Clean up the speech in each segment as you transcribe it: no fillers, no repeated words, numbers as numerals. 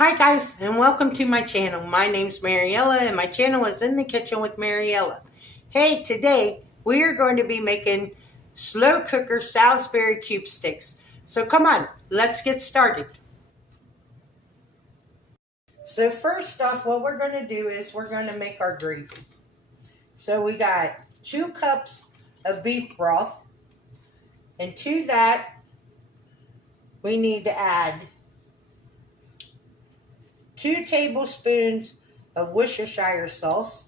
Hi guys, and welcome to my channel. My name's Mariella and my channel is In the Kitchen with Mariella. Hey, today we are going to be making slow cooker Salisbury cube steaks. So come on, let's get started. So first off, what we're going to do is we're going to make our gravy. So we got 2 cups of beef broth, and to that we need to add 2 tablespoons of Worcestershire sauce,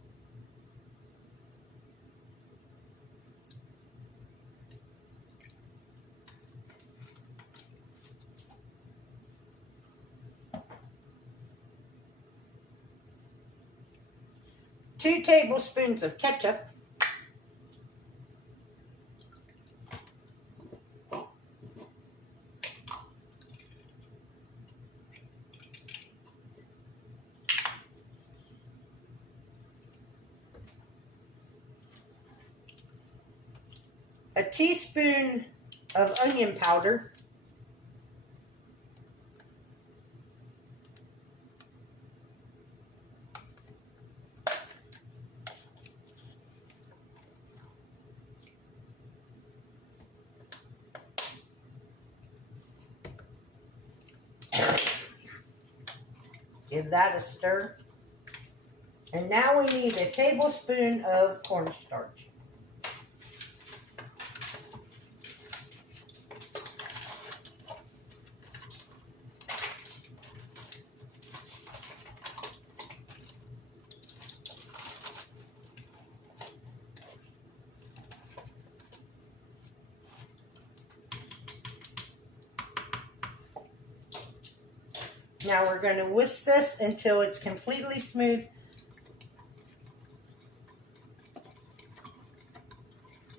2 tablespoons of ketchup, a teaspoon of onion powder, give that a stir. And now we need a tablespoon of cornstarch. Now we're going to whisk this until it's completely smooth.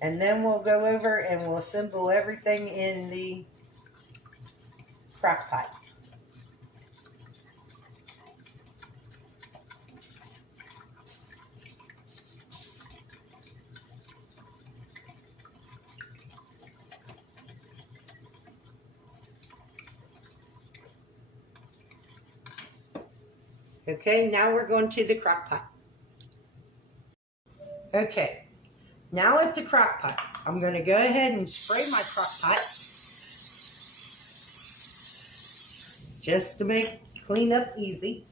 And then we'll go over and we'll assemble everything in the crock pot. Okay, now we're going to the crock pot. Okay, now at the crock pot, I'm going to go ahead and spray my crock pot just to make cleanup easy.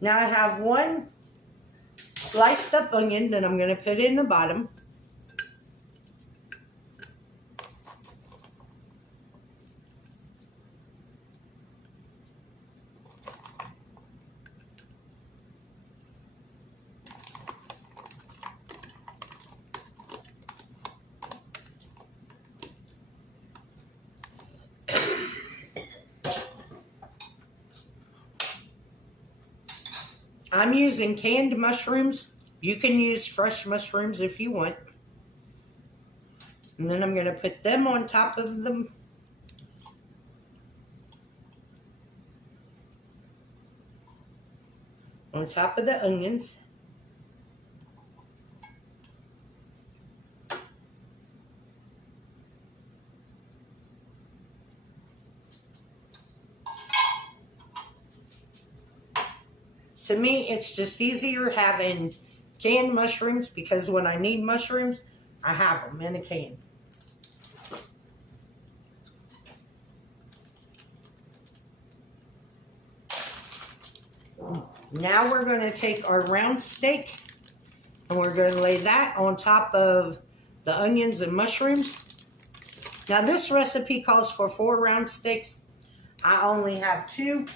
Now I have 1 sliced up onion that I'm going to put in the bottom. I'm using canned mushrooms. You can use fresh mushrooms if you want. And then I'm going to put them on top of them. On top of the onions. To me, it's just easier having canned mushrooms because when I need mushrooms, I have them in a can. Now we're going to take our round steak and we're going to lay that on top of the onions and mushrooms. Now this recipe calls for 4 round steaks. I only have 2.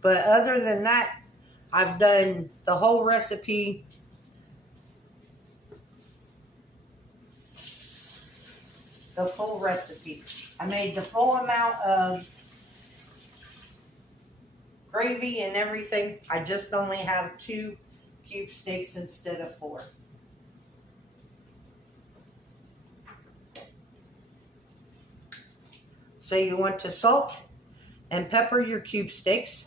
But other than that, I've done the whole recipe the full recipe. I made the full amount of gravy and everything. I just only have 2 cube steaks instead of 4. So you want to salt and pepper your cube steaks.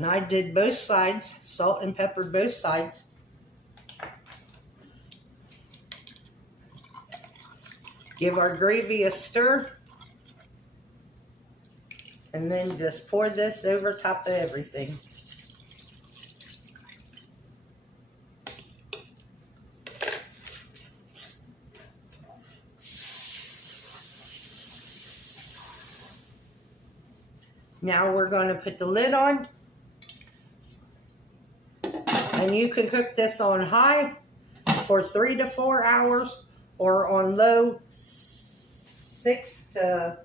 And I did both sides, salt and peppered both sides. Give our gravy a stir. And then just pour this over top of everything. Now we're going to put the lid on. And you can cook this on high for 3 to 4 hours or on low 6 to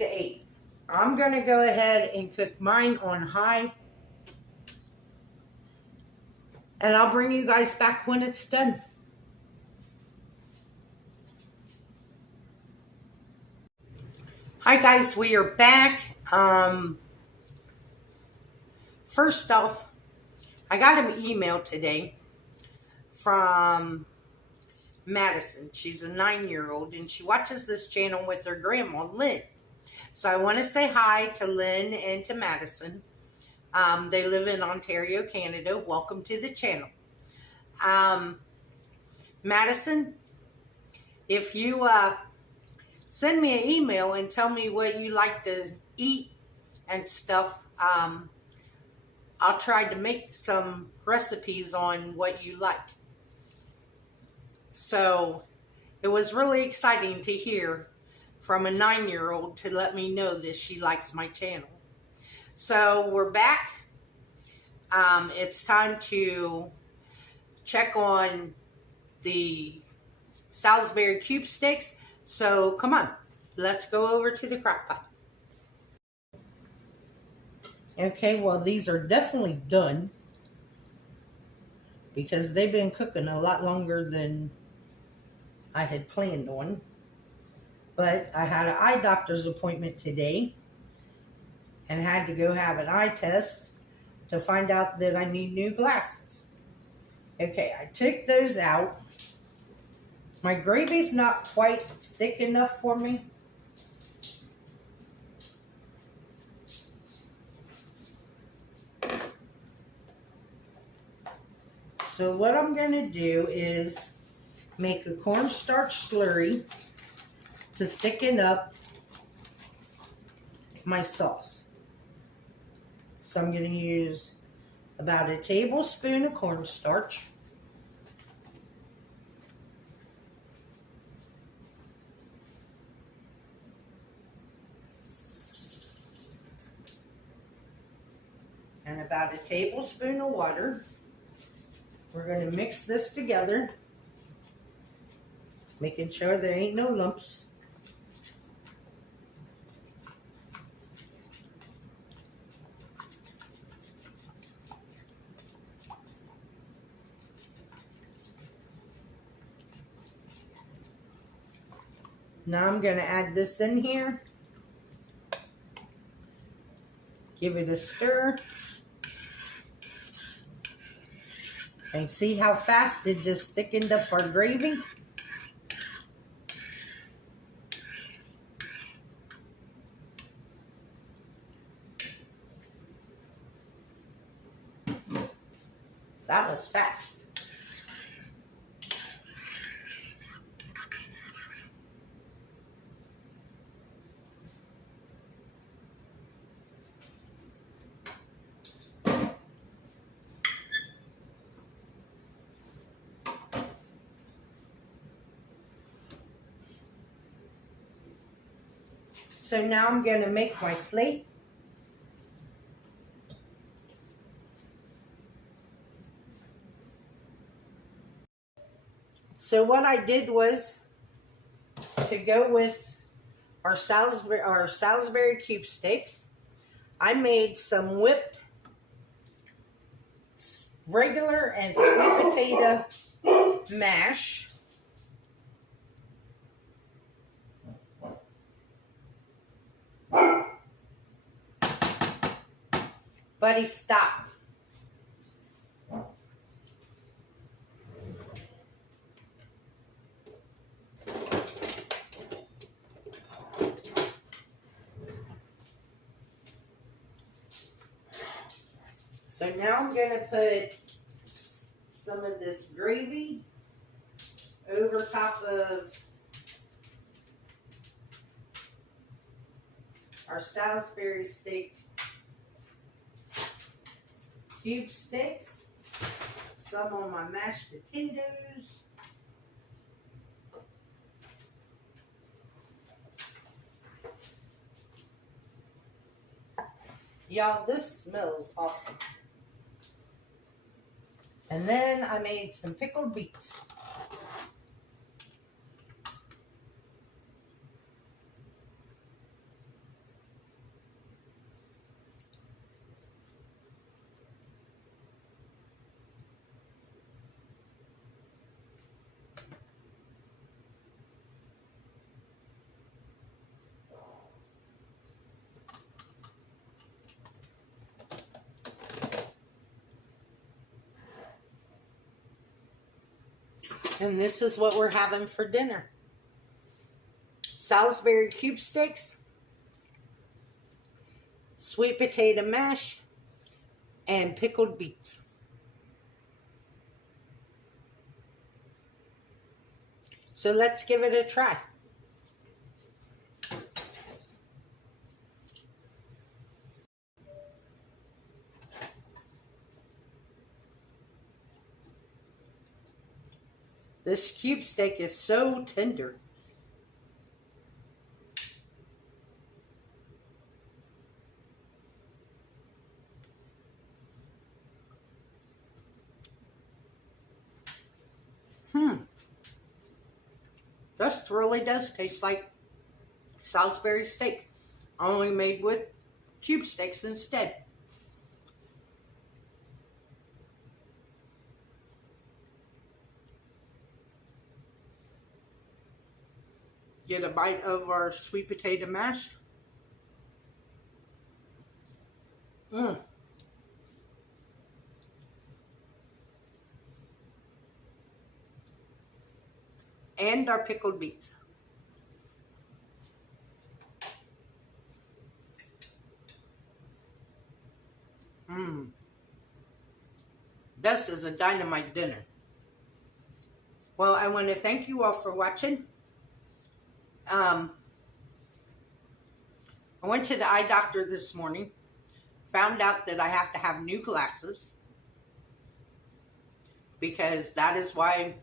8. I'm going to go ahead and cook mine on high. And I'll bring you guys back when it's done. Hi guys, we are back. First off, I got an email today from Madison. She's a 9-year-old and she watches this channel with her grandma, Lynn. So I want to say hi to Lynn and to Madison. They live in Ontario, Canada. Welcome to the channel. Madison, if you send me an email and tell me what you like to eat and stuff, I'll try to make some recipes on what you like. So it was really exciting to hear from a 9-year-old to let me know that she likes my channel. So we're back. It's time to check on the Salisbury Cubed Steaks. So come on, let's go over to the crock pot. Okay, well these are definitely done because they've been cooking a lot longer than I had planned on. But I had an eye doctor's appointment today and had to go have an eye test to find out that I need new glasses. Okay, I took those out. My gravy's not quite thick enough for me. So what I'm going to do is make a cornstarch slurry to thicken up my sauce. So I'm going to use about a tablespoon of cornstarch. And about a tablespoon of water. We're going to mix this together, making sure there ain't no lumps. Now I'm going to add this in here. Give it a stir. And see how fast it just thickened up our gravy? That was fast. So now I'm going to make my plate. So what I did was to go with our Salisbury Cubed Steaks. I made some whipped regular and sweet potato mash. Buddy, stop. So now I'm going to put some of this gravy over top of our Salisbury steak cube steaks. Some on my mashed potatoes. Y'all, this smells awesome. And then I made some pickled beets. And this is what we're having for dinner. Salisbury cube steaks, sweet potato mash, and pickled beets. So let's give it a try. This cube steak is so tender. This really does taste like Salisbury steak, only made with cube steaks instead. Get a bite of our sweet potato mash. And our pickled beets. This is a dynamite dinner. Well, I want to thank you all for watching. I went to the eye doctor this morning, found out that I have to have new glasses, because that is why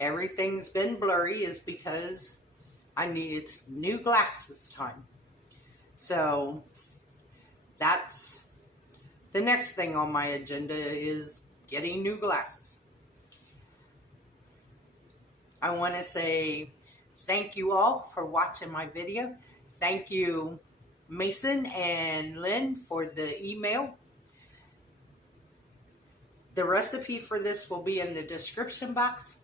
everything's been blurry, is because it's new glasses time. So that's the next thing on my agenda, is getting new glasses. I want to say thank you all for watching my video. Thank you, Mason and Lynn, for the email. The recipe for this will be in the description box.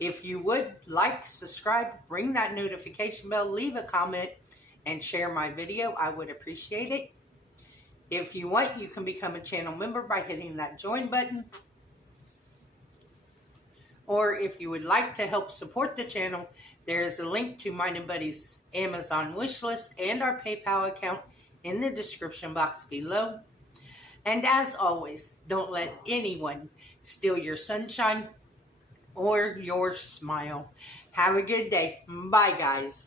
If you would like, subscribe, ring that notification bell, leave a comment, and share my video, I would appreciate it. If you want, you can become a channel member by hitting that join button. Or if you would like to help support the channel, there's a link to mine and Buddy's Amazon wish list and our PayPal account in the description box below. And as always, don't let anyone steal your sunshine or your smile. Have a good day. Bye, guys.